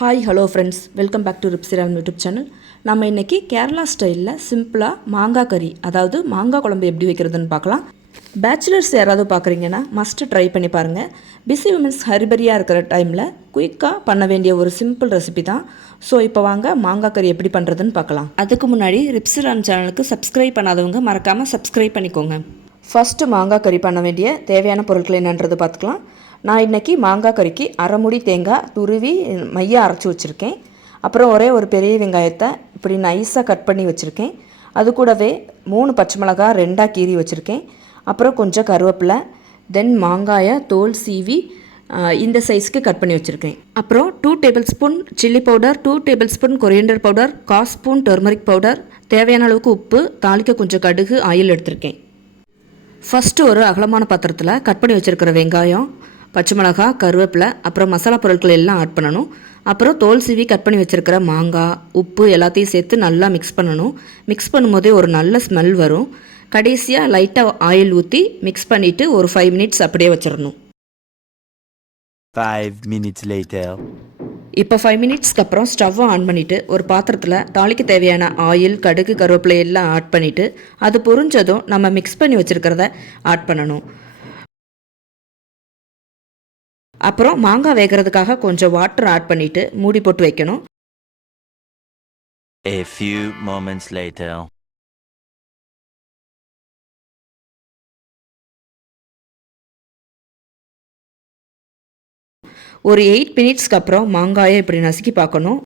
Hi hello friends, welcome back to Ripsiram YouTube channel. நம்ம இன்றைக்கி கேரளா ஸ்டைலில் சிம்பிளாக மாங்காய் கறி, அதாவது மாங்காய் குழம்பு எப்படி வைக்கிறதுன்னு பார்க்கலாம். பேச்சுலர்ஸ் யாராவது பார்க்குறீங்கன்னா மஸ்ட்டு ட்ரை பண்ணி பாருங்கள். பிஸி உமன்ஸ் ஹரிபரியாக இருக்கிற டைமில் குயிக்காக பண்ண வேண்டிய ஒரு சிம்பிள் ரெசிபி தான். ஸோ இப்போ வாங்க மாங்காய் கறி எப்படி பண்ணுறதுன்னு பார்க்கலாம். அதுக்கு முன்னாடி ரிப்சிராம் சேனலுக்கு சப்ஸ்கிரைப் பண்ணாதவங்க மறக்காமல் சப்ஸ்கிரைப் பண்ணிக்கோங்க. ஃபஸ்ட்டு மாங்காய் கறி பண்ண வேண்டிய தேவையான பொருட்கள் என்னன்றது பார்த்துக்கலாம். நான் இன்றைக்கி மாங்காய் கறிக்கு அரை மூடி தேங்காய் துருவி மையாக அரைச்சி வச்சுருக்கேன். அப்புறம் ஒரே ஒரு பெரிய வெங்காயத்தை இப்படி நைஸாக கட் பண்ணி வச்சுருக்கேன். அது கூடவே 3 பச்சை மிளகாய் 2ஆக கீறி வச்சுருக்கேன். அப்புறம் கொஞ்சம் கருவேப்பிலை, தென் மாங்காயை தோல் சீவி இந்த சைஸ்க்கு கட் பண்ணி வச்சுருக்கேன். அப்புறம் 2 table spoon chilli powder, 2 table spoon coriander powder, 1/4 spoon turmeric powder, தேவையான அளவுக்கு உப்பு, தாளிக்க கொஞ்சம் கடுகு, ஆயில் எடுத்திருக்கேன். ஃபஸ்ட்டு ஒரு அகலமான பாத்திரத்தில் கட் பண்ணி வச்சுருக்கிற வெங்காயம், பச்சை மிளகாய், கருவேப்பிலை, அப்புறம் மசாலா பொருட்கள் எல்லாம் ஆட் பண்ணணும். அப்புறம் தோல் சீவி கட் பண்ணி வச்சுருக்கிற மாங்காய், உப்பு எல்லாத்தையும் சேர்த்து நல்லா மிக்ஸ் பண்ணணும். மிக்ஸ் பண்ணும்போதே ஒரு நல்ல ஸ்மெல் வரும். கடைசியாக லைட்டாக ஆயில் ஊற்றி மிக்ஸ் பண்ணிவிட்டு ஒரு 5 மினிட்ஸ் அப்படியே வச்சிடணும். 5 minutes later. இப்போ 5 மினிட்ஸ்க்கு அப்புறம் ஸ்டவ்வை ஆன் பண்ணிவிட்டு ஒரு பாத்திரத்தில் தாளிக்க தேவையான ஆயில், கடுகு, கருவேப்பிலை எல்லாம் ஆட் பண்ணிவிட்டு அது பொரிஞ்சதும் நம்ம மிக்ஸ் பண்ணி வச்சுருக்கிறத ஆட் பண்ணணும். அப்புறம் மாங்காய் வேகிறதுக்காக கொஞ்சம் வாட்டர் ஆட் பண்ணிவிட்டு மூடி போட்டு வைக்கணும். A few moments later. ஒரு 8 மினிட்ஸ்க்கு அப்புறம் மாங்காயை இப்படி நசுக்கி பார்க்கணும்.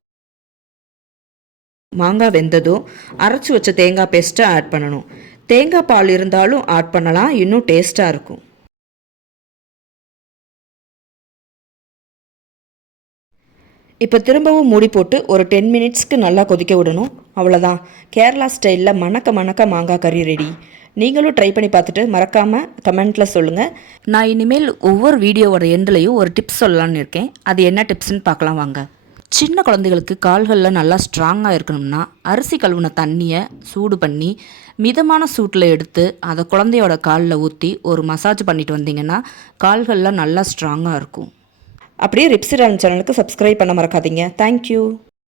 மாங்காய் வெந்ததும் அரைச்சி வச்ச தேங்காய் பேஸ்ட்டை ஆட் பண்ணணும். தேங்காய் பால் இருந்தாலும் ஆட் பண்ணலாம், இன்னும் டேஸ்ட்டாக இருக்கும். இப்போ திரும்பவும் மூடி போட்டு ஒரு 10 மினிட்ஸ்க்கு நல்லா கொதிக்க விடணும். அவ்வளோதான், கேரளா ஸ்டைலில் மணக்க மாங்காய் கறி ரெடி. நீங்களும் ட்ரை பண்ணி பார்த்துட்டு மறக்காமல் கமெண்ட்டில் சொல்லுங்கள். நான் இனிமேல் ஒவ்வொரு வீடியோவோட எண்ட்லையும் ஒரு டிப்ஸ் சொல்லலான்னு இருக்கேன். அது என்ன டிப்ஸ்ன்னு பார்க்கலாம் வாங்க. சின்ன குழந்தைகளுக்கு கால்களில் நல்லா ஸ்ட்ராங்காக இருக்கணும்னா அரிசி கழுவுன தண்ணியை சூடு பண்ணி மிதமான சூட்டில் எடுத்து அதை குழந்தையோட காலில் ஊற்றி ஒரு மசாஜ் பண்ணிட்டு வந்தீங்கன்னா கால்களில் நல்லா ஸ்ட்ராங்காக இருக்கும். அப்படியே ரிப்சிராம் சேனலுக்கு சப்ஸ்கிரைப் பண்ண மறக்காதீங்க. தேங்க்யூ.